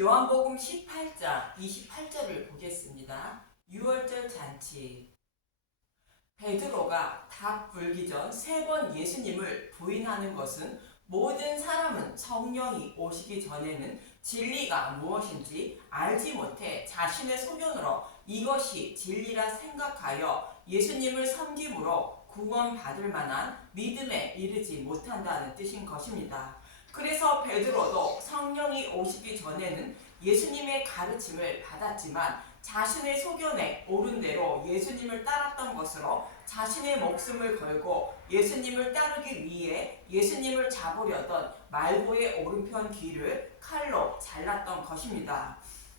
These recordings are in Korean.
요한복음 18장 28절을 보겠습니다. 유월절 잔치. 베드로가 닭 불기 전 3번 예수님을 부인하는 것은 모든 사람은 성령이 오시기 전에는 진리가 무엇인지 알지 못해 자신의 소견으로 이것이 진리라 생각하여 예수님을 섬김으로 구원받을 만한 믿음에 이르지 못한다는 뜻인 것입니다. 그래서 베드로도 성령이 오시기 전에는 예수님의 가르침을 받았지만 자신의 소견에 옳은 대로 예수님을 따랐던 것으로 자신의 목숨을 걸고 예수님을 따르기 위해 예수님을 잡으려던 말고의 오른편 귀를 칼로 잘랐던 것입니다.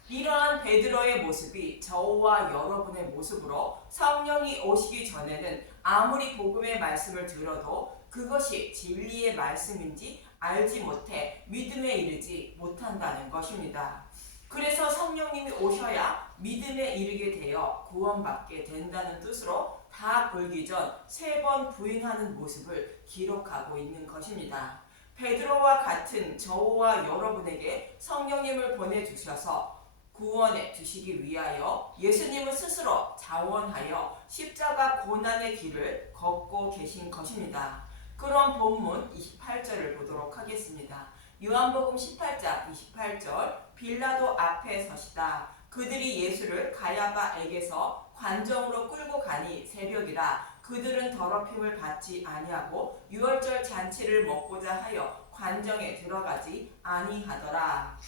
이러한 베드로의 모습이 저와 여러분의 모습으로 성령이 오시기 전에는 아무리 복음의 말씀을 들어도 그것이 진리의 말씀인지 알지 못해 믿음에 이르지 못한다는 것입니다. 그래서 성령님이 오셔야 믿음에 이르게 되어 구원받게 된다는 뜻으로 다 불기 전 3번 부인하는 모습을 기록하고 있는 것입니다. 베드로와 같은 저와 여러분에게 성령님을 보내주셔서 구원해 주시기 위하여 예수님은 스스로 자원하여 십자가 고난의 길을 걷고 계신 것입니다. 그럼 본문 28절을 보도록 하겠습니다. 요한복음 18장 28절. 빌라도 앞에 서시다. 그들이 예수를 가야바에게서 관정으로 끌고 가니 새벽이라. 그들은 더럽힘을 받지 아니하고 유월절 잔치를 먹고자 하여 관정에 들어가지 아니하더라.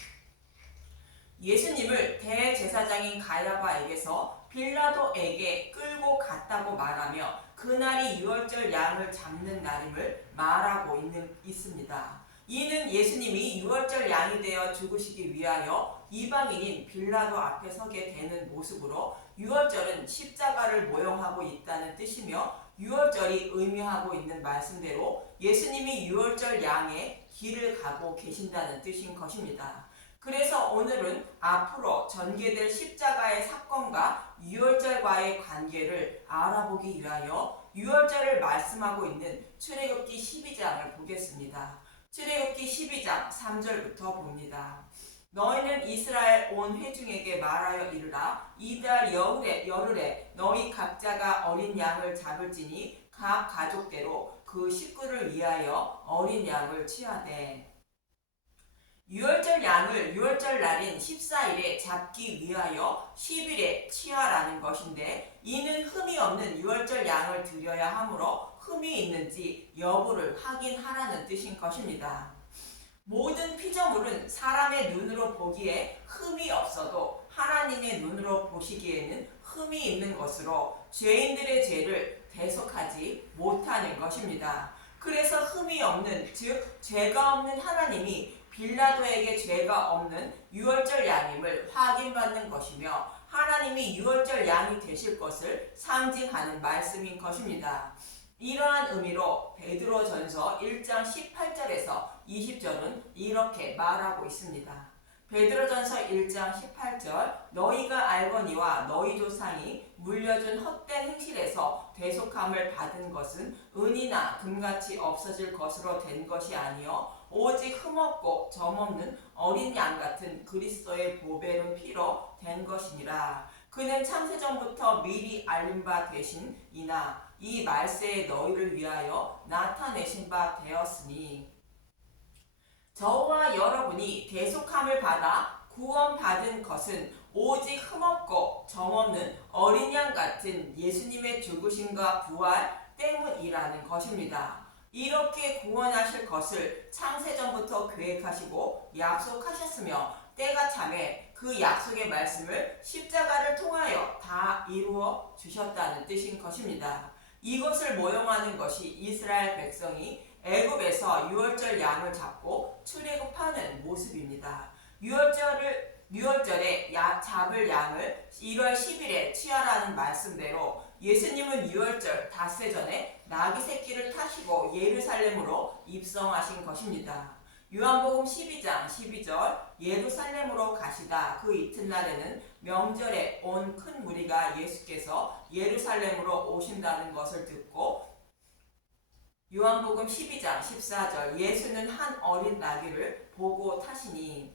예수님을 대제사장인 가야바에게서 빌라도에게 끌고 갔다고 말하며 그날이 유월절 양을 잡는 날임을 말하고 있습니다. 이는 예수님이 유월절 양이 되어 죽으시기 위하여 이방인인 빌라도 앞에 서게 되는 모습으로 유월절은 십자가를 모형하고 있다는 뜻이며 유월절이 의미하고 있는 말씀대로 예수님이 유월절 양의 길을 가고 계신다는 뜻인 것입니다. 그래서 오늘은 앞으로 전개될 십자가의 사건과 유월절과의 관계를 알아보기 위하여 유월절을 말씀하고 있는 출애굽기 12장을 보겠습니다. 출애굽기 12장 3절부터 봅니다. 너희는 이스라엘 온 회중에게 말하여 이르라. 이달 열흘에 너희 각자가 어린 양을 잡을지니 각 가족대로 그 식구를 위하여 어린 양을 취하되 유월절 양을 유월절 날인 14일에 잡기 위하여 10일에 취하라는 것인데 이는 흠이 없는 유월절 양을 드려야 하므로 흠이 있는지 여부를 확인하라는 뜻인 것입니다. 모든 피조물은 사람의 눈으로 보기에 흠이 없어도 하나님의 눈으로 보시기에는 흠이 있는 것으로 죄인들의 죄를 대속하지 못하는 것입니다. 그래서 흠이 없는, 즉 죄가 없는 하나님이 빌라도에게 죄가 없는 유월절 양임을 확인받는 것이며 하나님이 유월절 양이 되실 것을 상징하는 말씀인 것입니다. 이러한 의미로 베드로전서 1장 18절에서 20절은 이렇게 말하고 있습니다. 베드로전서 1장 18절. 너희가 알거니와 너희 조상이 물려준 헛된 행실에서 대속함을 받은 것은 은이나 금같이 없어질 것으로 된 것이 아니요 오직 흠없고 점없는 어린 양 같은 그리스도의 보배로운 피로 된 것이니라. 그는 창세전부터 미리 알린 바 되신 이나 이 말세에 너희를 위하여 나타내신 바 되었으니 저와 여러분이 대속함을 받아 구원받은 것은 오직 흠없고 점없는 어린 양 같은 예수님의 죽으심과 부활 때문이라는 것입니다. 이렇게 구원하실 것을 창세전부터 계획하시고 약속하셨으며 때가 참에 그 약속의 말씀을 십자가를 통하여 다 이루어 주셨다는 뜻인 것입니다. 이것을 모형하는 것이 이스라엘 백성이 애굽에서 유월절 양을 잡고 출애굽하는 모습입니다. 유월절에 잡을 양을 1월 10일에 취하라는 말씀대로 예수님은 유월절 닷새 전에 나귀 새끼를 타시고 예루살렘으로 입성하신 것입니다. 요한복음 12장 12절. 예루살렘으로 가시다. 그 이튿날에는 명절에 온 큰 무리가 예수께서 예루살렘으로 오신다는 것을 듣고 요한복음 12장 14절. 예수는 한 어린 나귀를 보고 타시니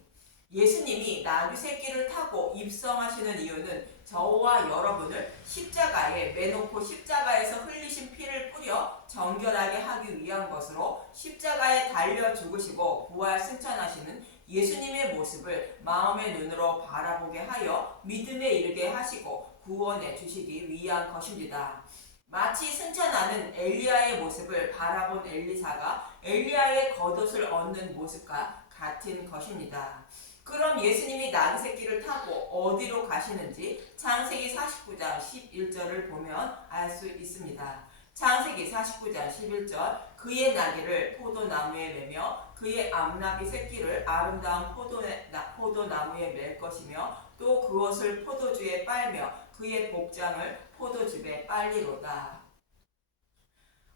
예수님이 나귀 새끼를 타고 입성하시는 이유는 저와 여러분을 십자가에 매놓고 십자가에서 흘리신 피를 뿌려 정결하게 하기 위한 것으로 십자가에 달려 죽으시고 부활 승천하시는 예수님의 모습을 마음의 눈으로 바라보게 하여 믿음에 이르게 하시고 구원해 주시기 위한 것입니다. 마치 승천하는 엘리야의 모습을 바라본 엘리사가 엘리야의 겉옷을 얻는 모습과 같은 것입니다. 그럼 예수님이 나귀 새끼를 타고 어디로 가시는지 창세기 49장 11절을 보면 알 수 있습니다. 창세기 49장 11절 그의 나귀를 포도나무에 매며 그의 암나귀 새끼를 아름다운 포도나무에 맬 것이며 또 그것을 포도주에 빨며 그의 복장을 포도즙에 빨리로다.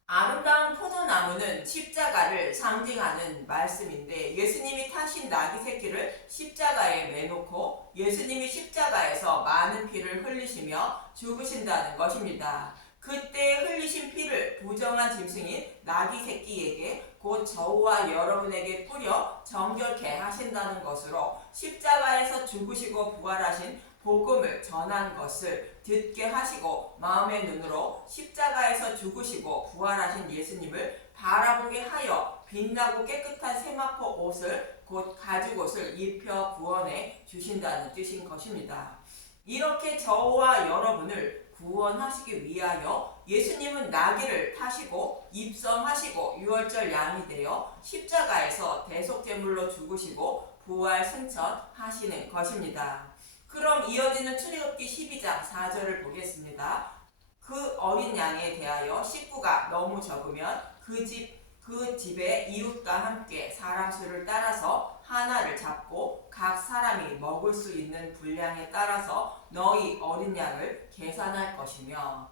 아름다운 포도나무는 십자가를 상징하는 말씀인데 예수님이 타신 나귀 새끼를 십자가에 매놓고 예수님이 십자가에서 많은 피를 흘리시며 죽으신다는 것입니다. 그때 흘리신 피를 부정한 짐승인 나귀 새끼에게 곧 저와 여러분에게 뿌려 정결케 하신다는 것으로 십자가에서 죽으시고 부활하신 복음을 전한 것을 듣게 하시고 마음의 눈으로 십자가에서 죽으시고 부활하신 예수님을 바라보게 하여 빛나고 깨끗한 세마포 옷을 곧 가죽옷을 입혀 구원해 주신다는 뜻인 것입니다. 이렇게 저와 여러분을 구원하시기 위하여 예수님은 나귀를 타시고 입성하시고 유월절 양이 되어 십자가에서 대속제물로 죽으시고 부활 승천하시는 것입니다. 그럼 이어지는 출애굽기 12장 4절을 보겠습니다. 그 어린 양에 대하여 식구가 너무 적으면 그 집의 이웃과 함께 사람 수를 따라서 하나를 잡고 각 사람이 먹을 수 있는 분량에 따라서 너희 어린 양을 계산할 것이며,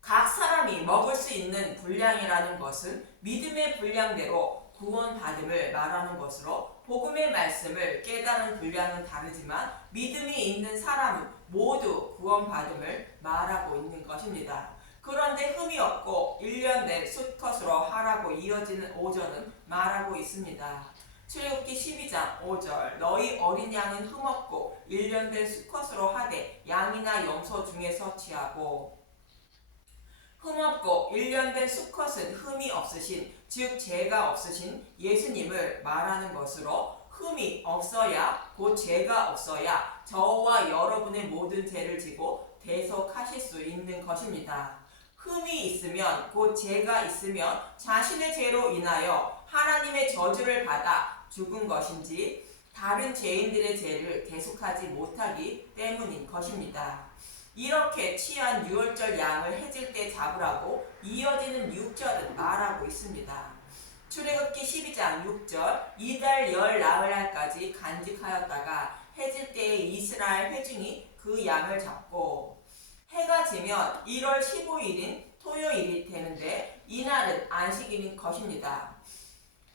각 사람이 먹을 수 있는 분량이라는 것은 믿음의 분량대로 구원받음을 말하는 것으로 복음의 말씀을 깨달은 분량은 다르지만 믿음이 있는 사람은 모두 구원받음을 말하고 있는 것입니다. 그런데 흠이 없고 1년 내 수컷으로 하라고 이어지는 5절은 말하고 있습니다. 출애굽기 12장 5절 너희 어린 양은 흠없고 1년 된 수컷으로 하되 양이나 염소 중에서 취하고, 흠없고 1년 된 수컷은 흠이 없으신 즉 죄가 없으신 예수님을 말하는 것으로 흠이 없어야 곧 죄가 없어야 저와 여러분의 모든 죄를 지고 대속하실 수 있는 것입니다. 흠이 있으면 곧 죄가 있으면 자신의 죄로 인하여 하나님의 저주를 받아 죽은 것인지 다른 죄인들의 죄를 대속하지 못하기 때문인 것입니다. 이렇게 취한 유월절 양을 해질 때 잡으라고 이어지는 6절은 말하고 있습니다. 출애굽기 12장 6절 이달 열 나흘날까지 간직하였다가 해질 때에 이스라엘 회중이 그 양을 잡고 해가 지면 1월 15일인 토요일이 되는데 이날은 안식일인 것입니다.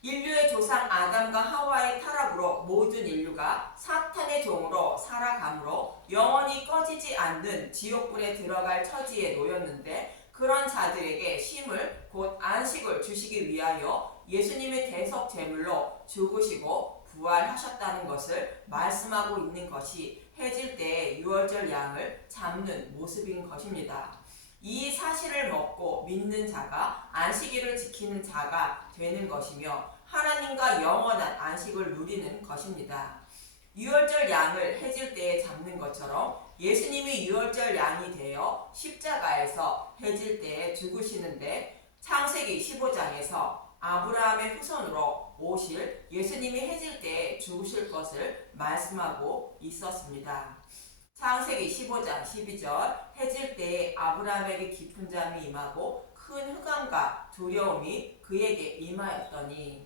인류의 조상 아담과 하와의 타락으로 모든 인류가 사탄의 종으로 살아가므로 영원히 꺼지지 않는 지옥불에 들어갈 처지에 놓였는데 그런 자들에게 쉼을 곧 안식을 주시기 위하여 예수님의 대속 제물로 죽으시고 부활하셨다는 것을 말씀하고 있는 것이 해질 때의 유월절 양을 잡는 모습인 것입니다. 이 사실을 먹고 믿는 자가 안식일을 지키는 자가 되는 것이며 하나님과 영원한 안식을 누리는 것입니다. 유월절 양을 해질 때에 잡는 것처럼 예수님이 유월절 양이 되어 십자가에서 해질 때에 죽으시는데 창세기 15장에서 아브라함의 후손으로 오실 예수님이 해질 때에 죽으실 것을 말씀하고 있었습니다. 창세기 15장 12절 해질 때에 아브라함에게 깊은 잠이 임하고 큰 흑암과 두려움이 그에게 임하였더니,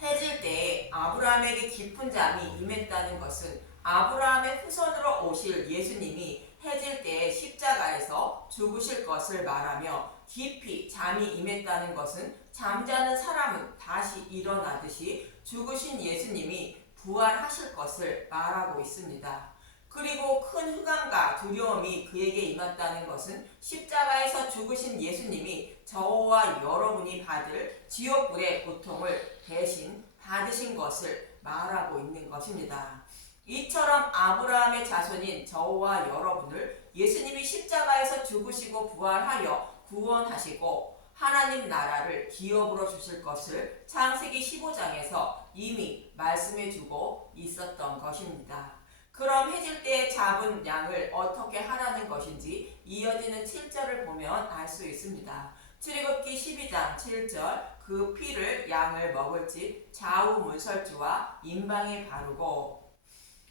해질 때에 아브라함에게 깊은 잠이 임했다는 것은 아브라함의 후손으로 오실 예수님이 해질 때에 십자가에서 죽으실 것을 말하며 깊이 잠이 임했다는 것은 잠자는 사람은 다시 일어나듯이 죽으신 예수님이 부활하실 것을 말하고 있습니다. 그리고 큰 흑암과 두려움이 그에게 임했다는 것은 십자가에서 죽으신 예수님이 저와 여러분이 받을 지옥불의 고통을 대신 받으신 것을 말하고 있는 것입니다. 이처럼 아브라함의 자손인 저와 여러분을 예수님이 십자가에서 죽으시고 부활하여 구원하시고 하나님 나라를 기업으로 주실 것을 창세기 15장에서 이미 말씀해 주고 있었던 것입니다. 그럼 해질 때 잡은 양을 어떻게 하라는 것인지 이어지는 7절을 보면 알 수 있습니다. 출애굽기 12장 7절 그 피를 양을 먹을지 좌우 문설주와 임방에 바르고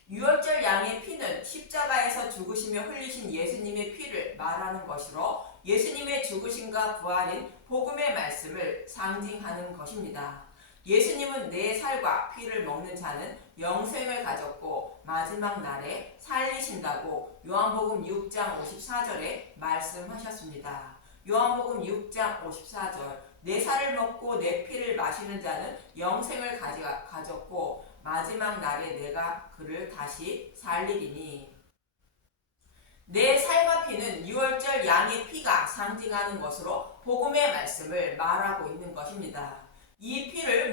유월절 양의 피는 십자가에서 죽으시며 흘리신 예수님의 피를 말하는 것으로 예수님의 죽으심과 부활인 복음의 말씀을 상징하는 것입니다. 예수님은 내 살과 피를 먹는 자는 영생을 가졌고 마지막 날에 살리신다고 요한복음 6장 54절에 말씀하셨습니다. 요한복음 6장 54절 내 살을 먹고 내 피를 마시는 자는 영생을 가졌고 마지막 날에 내가 그를 다시 살리리니. 내 살과 피는 유월절 양의 피가 상징하는 것으로 복음의 말씀을 말하고 있는 것입니다. 이 피를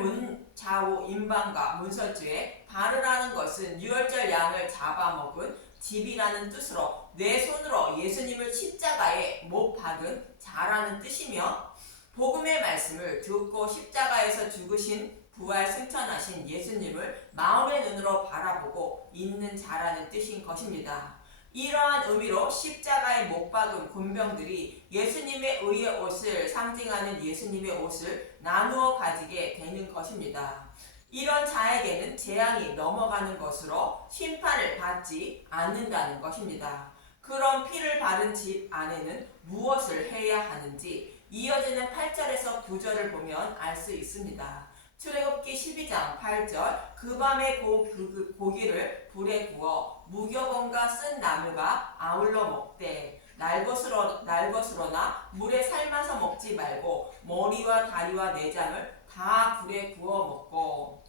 좌우 임방과 문설주에 바르라는 것은 유월절 양을 잡아먹은 집이라는 뜻으로 내 손으로 예수님을 십자가에 못 박은 자라는 뜻이며 복음의 말씀을 듣고 십자가에서 죽으신 부활 승천하신 예수님을 마음의 눈으로 바라보고 있는 자라는 뜻인 것입니다. 이러한 의미로 십자가에 못 박은 군병들이 예수님의 의의 옷을 상징하는 예수님의 옷을 나누어 가지게 되는 것입니다. 이런 자에게는 재앙이 넘어가는 것으로 심판을 받지 않는다는 것입니다. 그럼 피를 바른 집 안에는 무엇을 해야 하는지 이어지는 8절에서 9절을 보면 알 수 있습니다. 출애굽기 12장 8절 그 밤에 고기를 불에 구워 무교본과 쓴 나물과 아울러 먹되 날것으로나 물에 삶아서 먹지 말고 머리와 다리와 내장을 다 불에 구워 먹고.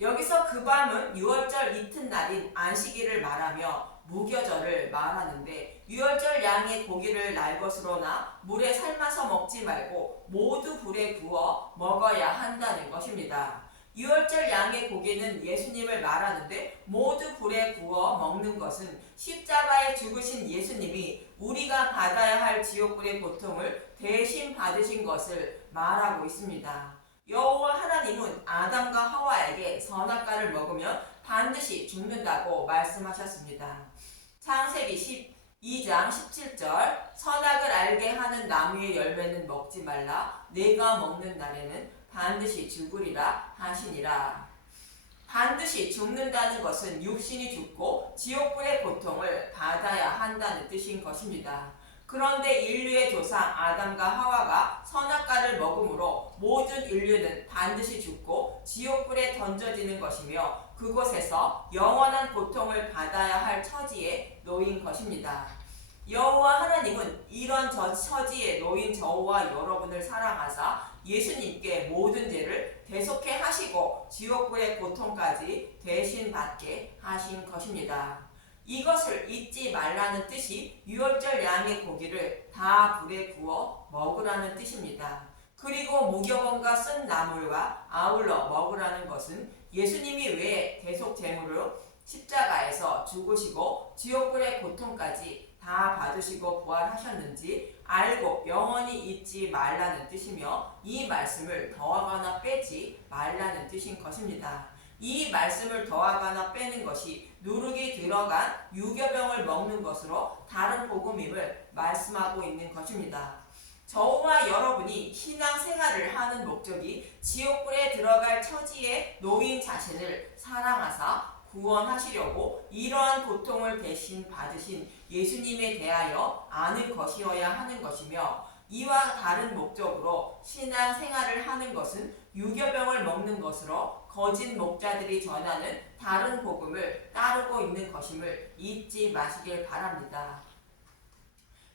여기서 그 밤은 유월절 이튿날인 안식일을 말하며 무교절을 말하는데 유월절 양의 고기를 날것으로나 물에 삶아서 먹지 말고 모두 불에 구워 먹어야 한다는 것입니다. 유월절 양의 고기는 예수님을 말하는데 모두 불에 구워 먹는 것은 십자가에 죽으신 예수님이 우리가 받아야 할 지옥불의 고통을 대신 받으신 것을 말하고 있습니다. 여호와 하나님은 아담과 하와에게 선악과를 먹으면 반드시 죽는다고 말씀하셨습니다. 창세기 12장 17절 선악을 알게 하는 나무의 열매는 먹지 말라 내가 먹는 날에는 반드시 죽으리라 하시니라. 반드시 죽는다는 것은 육신이 죽고 지옥불의 고통을 받아야 한다는 뜻인 것입니다. 그런데 인류의 조상 아담과 하와가 선악과를 먹음으로 모든 인류는 반드시 죽고 지옥불에 던져지는 것이며 그곳에서 영원한 고통을 받아야 할 처지에 놓인 것입니다. 여호와 하나님은 이런 처지에 놓인 저와 여러분을 사랑하사 예수님께 모든 죄를 대속해 하시고 지옥불의 고통까지 대신 받게 하신 것입니다. 이것을 잊지 말라는 뜻이 유월절 양의 고기를 다 불에 구워 먹으라는 뜻입니다. 그리고 무교본과 쓴 나물과 아울러 먹으라는 것은 예수님이 왜 대속 제물로 십자가에서 죽으시고 지옥불의 고통까지 다 받으시고 부활하셨는지 알고 영원히 잊지 말라는 뜻이며 이 말씀을 더하거나 빼지 말라는 뜻인 것입니다. 이 말씀을 더하거나 빼는 것이 누룩이 들어간 유교병을 먹는 것으로 다른 복음임을 말씀하고 있는 것입니다. 저와 여러분이 신앙생활을 하는 목적이 지옥불에 들어갈 처지에 놓인 자신을 사랑하사 구원하시려고 이러한 고통을 대신 받으신 예수님에 대하여 아는 것이어야 하는 것이며 이와 다른 목적으로 신앙생활을 하는 것은 유교병을 먹는 것으로 거짓 목자들이 전하는 다른 복음을 따르고 있는 것임을 잊지 마시길 바랍니다.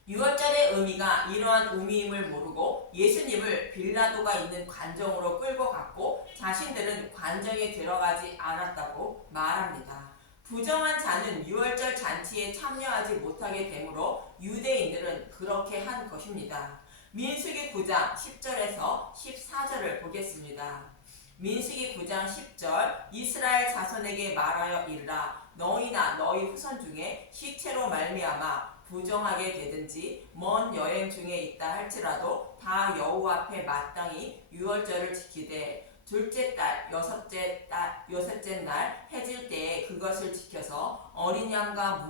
유월절의 의미가 이러한 의미임을 모르고 예수님을 빌라도가 있는 관정으로 끌고 갔고 자신들은 관정에 들어가지 않았다고 말합니다. 부정한 자는 유월절 잔치에 참여하지 못하게 되므로 유대인들은 그렇게 한 것입니다. 민수기 9장 10절에서 14절을 보겠습니다. 민수기 9장 10절 이스라엘 자손에게 말하여 이르라. 너희나 너희 후손 중에 시체로 말미암아 부정하게 되든지 먼 여행 중에 있다 할지라도 다 여호와 앞에 마땅히 유월절을 지키되 둘째 달 여섯째 날 해질 때에 그것을 지켜서 어린 양과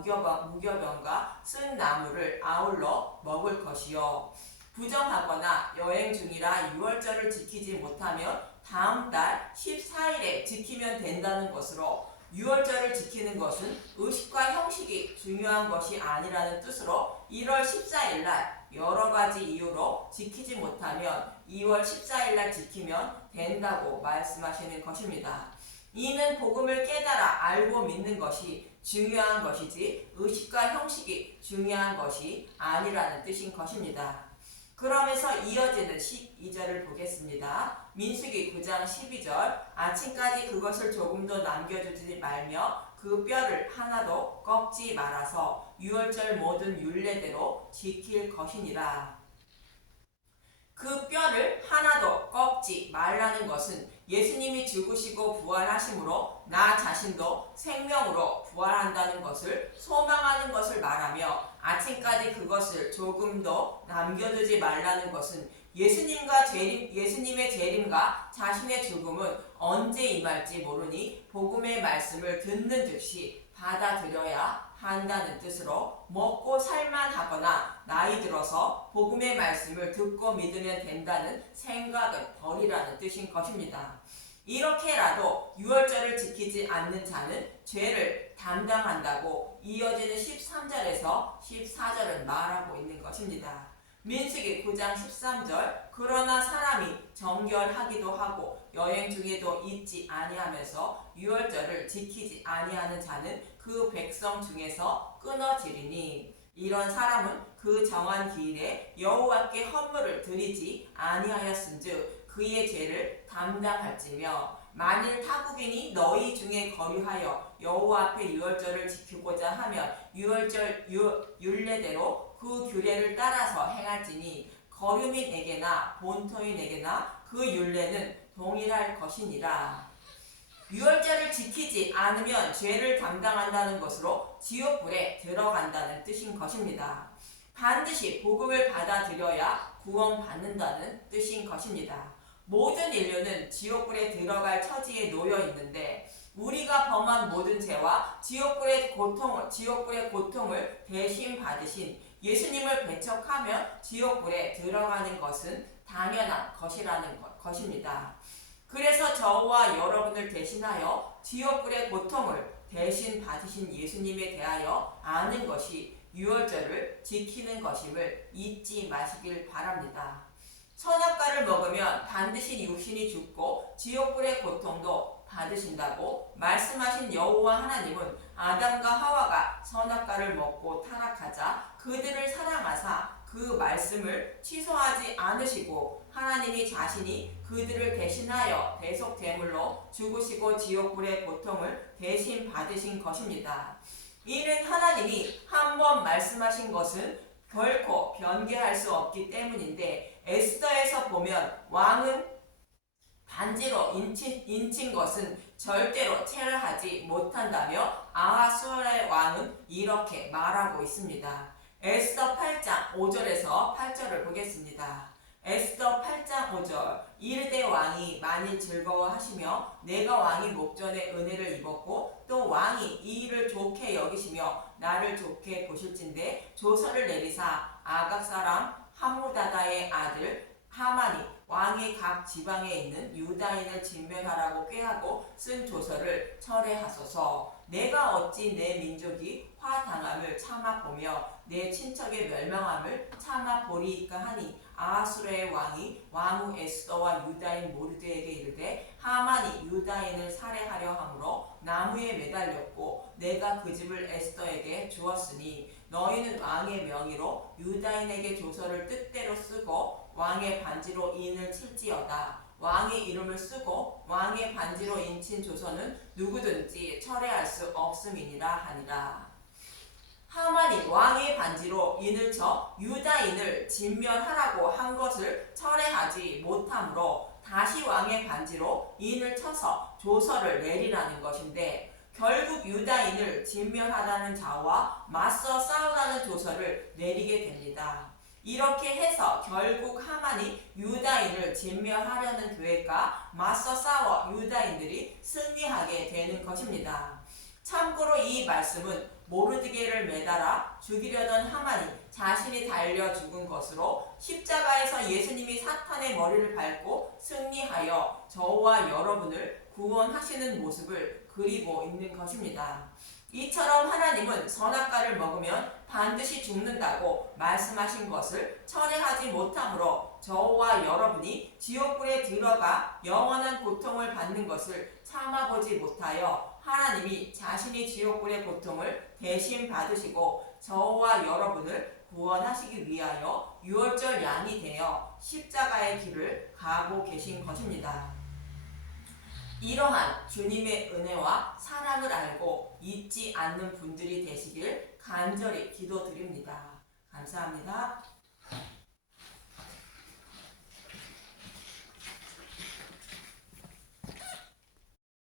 무교병과 쓴 나무를 아울러 먹을 것이요. 부정하거나 여행 중이라 유월절을 지키지 못하면 다음 달 14일에 지키면 된다는 것으로 유월절을 지키는 것은 의식과 형식이 중요한 것이 아니라는 뜻으로 1월 14일 날 여러 가지 이유로 지키지 못하면 2월 14일 날 지키면 된다고 말씀하시는 것입니다. 이는 복음을 깨달아 알고 믿는 것이 중요한 것이지 의식과 형식이 중요한 것이 아니라는 뜻인 것입니다. 그러면서 이어지는 12절을 보겠습니다. 민수기 9장 12절 아침까지 그것을 조금도 남겨두지 말며 그 뼈를 하나도 꺾지 말아서 유월절 모든 율례대로 지킬 것이니라. 그 뼈를 하나도 꺾지 말라는 것은 예수님이 죽으시고 부활하심으로 나 자신도 생명으로 부활한다는 것을 소망하는 것을 말하며 아침까지 그것을 조금도 남겨두지 말라는 것은 예수님의 재림과 자신의 죽음은 언제 임할지 모르니 복음의 말씀을 듣는 즉시 받아들여야 한다는 뜻으로 먹고 살만하거나 나이 들어서 복음의 말씀을 듣고 믿으면 된다는 생각은 버리라는 뜻인 것입니다. 이렇게라도 유월절을 지키지 않는 자는 죄를 담당한다고 이어지는 13절에서 14절은 말하고 있는 것입니다. 민수기 9장 13절 그러나 사람이 정결하기도 하고 여행 중에도 잊지 아니하면서 유월절을 지키지 아니하는 자는 그 백성 중에서 끊어지리니 이런 사람은 그 정한 기일에 여호와께 헌물을 드리지 아니하였은즉 그의 죄를 담당할지며 만일 타국인이 너희 중에 거류하여 여호와 앞에 유월절을 지키고자 하면 유월절 율례대로 그 규례를 따라서 행할지니 거류민에게나 본토인에게나 그 율례는 동일할 것이니라. 유월절을 지키지 않으면 죄를 담당한다는 것으로 지옥불에 들어간다는 뜻인 것입니다. 반드시 복음을 받아들여야 구원받는다는 뜻인 것입니다. 모든 인류는 지옥불에 들어갈 처지에 놓여 있는데 우리가 범한 모든 죄와 지옥불의 고통을 대신 받으신 예수님을 배척하면 지옥불에 들어가는 것은 당연한 것이라는 것입니다. 그래서 저와 여러분을 대신하여 지옥불의 고통을 대신 받으신 예수님에 대하여 아는 것이 유월절을 지키는 것임을 잊지 마시길 바랍니다. 선악과를 먹으면 반드시 육신이 죽고 지옥불의 고통도 받으신다고 말씀하신 여호와 하나님은 아담과 하와가 선악과를 먹고 타락하자 그들을 사랑하사 그 말씀을 취소하지 않으시고 하나님이 자신이 그들을 대신하여 대속제물로 죽으시고 지옥불의 고통을 대신 받으신 것입니다. 이는 하나님이 한 번 말씀하신 것은 결코 변개할 수 없기 때문인데 에스더에서 보면 왕은 반지로 인친 것은 절대로 체를하지 못한다며 아하수에르 왕은 이렇게 말하고 있습니다. 에스더 8장 5절에서 8절을 보겠습니다. 에스더 8장 5절 이르되 왕이 만일 즐거워하시며 내가 왕이 목전에 은혜를 입었고 또 왕이 이 일을 좋게 여기시며 나를 좋게 보실진대 조서를 내리사 아각 사람 하무다다의 아들 하만이 왕의 각 지방에 있는 유다인을 진멸하라고 꾀하고 쓴 조서를 철회하소서. 내가 어찌 내 민족이 화당함을 참아보며 내 친척의 멸망함을 참아보리이까 하니 아하수르의 왕이 왕후 에스더와 유다인 모르드에게 이르되 하만이 유다인을 살해하려 함으로 나무에 매달렸고 내가 그 집을 에스더에게 주었으니 너희는 왕의 명의로 유다인에게 조서를 뜻대로 쓰고 왕의 반지로 인을 칠지어다. 왕의 이름을 쓰고 왕의 반지로 인친 조서는 누구든지 철회할 수 없음이니라 하니라. 하만이 왕의 반지로 인을 쳐 유다인을 진멸하라고 한 것을 철회하지 못하므로 다시 왕의 반지로 인을 쳐서 조서를 내리라는 것인데, 결국 유다인을 진멸하라는 자와 맞서 싸우라는 조서를 내리게 됩니다. 이렇게 해서 결국 하만이 유다인을 진멸하려는 계획과 맞서 싸워 유다인들이 승리하게 되는 것입니다. 참고로 이 말씀은 모르드게를 매달아 죽이려던 하만이 자신이 달려 죽은 것으로, 십자가에서 예수님이 사탄의 머리를 밟고 승리하여 저와 여러분을 구원하시는 모습을 그리고 있는 것입니다. 이처럼 하나님은 선악과를 먹으면 반드시 죽는다고 말씀하신 것을 철회하지 못하므로 저와 여러분이 지옥불에 들어가 영원한 고통을 받는 것을 참아보지 못하여 하나님이 자신이 지옥불의 고통을 대신 받으시고 저와 여러분을 구원하시기 위하여 유월절 양이 되어 십자가의 길을 가고 계신 것입니다. 이러한 주님의 은혜와 사랑을 알고 잊지 않는 분들이 되시길 간절히 기도드립니다. 감사합니다.